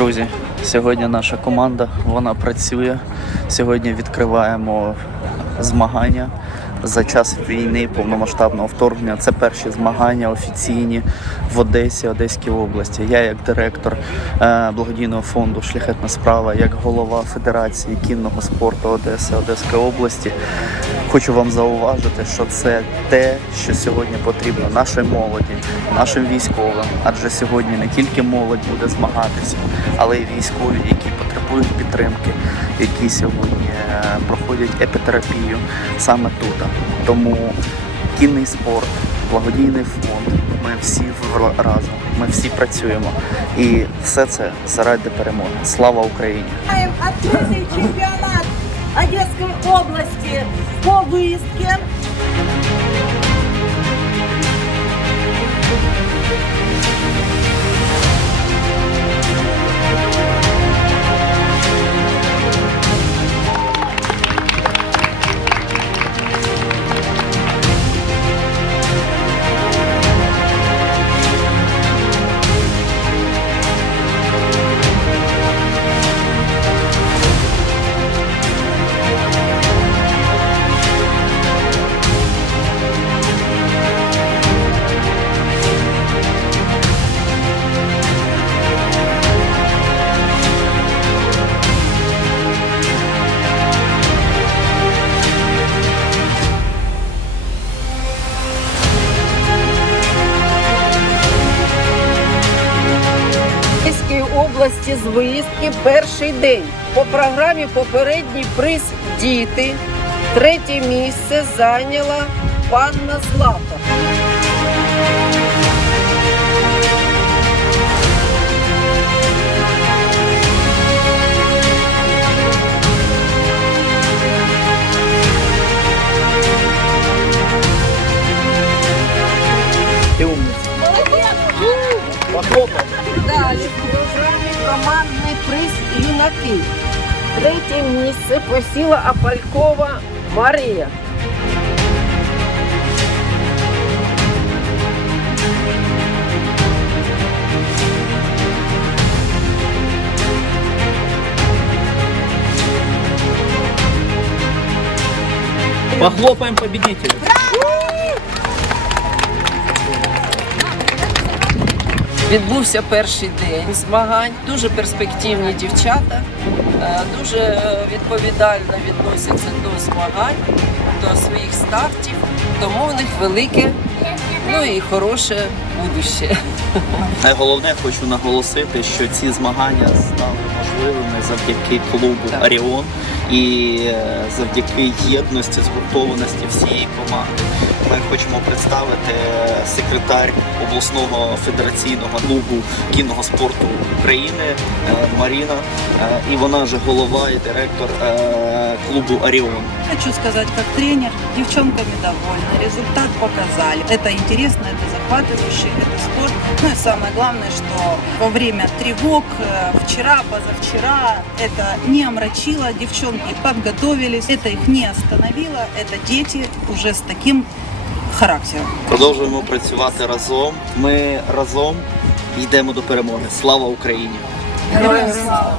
Друзі, сьогодні наша команда вона працює. Сьогодні відкриваємо змагання за час війни, повномасштабного вторгнення. Це перші змагання офіційні в Одесі, Одеській області. Я як директор е, благодійного фонду Шляхетна справа, як голова Федерації кінного спорту Одеси, Одеської області. Хочу вам зауважити, що це те, що сьогодні потрібно нашій молоді, нашим військовим. Адже сьогодні не тільки молодь буде змагатися, але й військові, які потребують підтримки, які сьогодні е, проходять епітерапію саме тут. Тому кінний спорт, благодійний фонд. Ми всі разом, ми всі працюємо, і все це заради перемоги. Слава Україні! Чемпионат Одесской области по выездке. Області з виїздки перший день. По програмі попередній приз діти. Третє місце зайняла панна Злата. Ти умниця. Далі в програмі командний приз юнаки. Третє місце посіла Апалькова Марія. Похлопаем победителю. Відбувся перший день змагань. Дуже перспективні дівчата, е, дуже відповідально відносяться до змагань, до своїх стартів, тому в них велике, ну і хороше будуще. Найголовне хочу наголосити, що ці змагання стали можливими завдяки клубу Так. Аріон і е, завдяки єдності, згуртованості всієї команди. Ми хочемо представити е, секретар обласного федераційного клубу кінного спорту України е, Маріна, е, і вона же голова і директор е, клубу Аріон. Хочу сказать, как тренер, девчонками довольны, результат показали. Это интересно, это захватывающе, это спорт. Ну и самое главное, что во время тревог, э, вчера, позавчера, это не омрачило, девчонки подготовились, это их не остановило, это дети уже с таким характером. Продовжуємо працювати разом. Ми разом йдемо до перемоги. Слава Україні! Героям слава!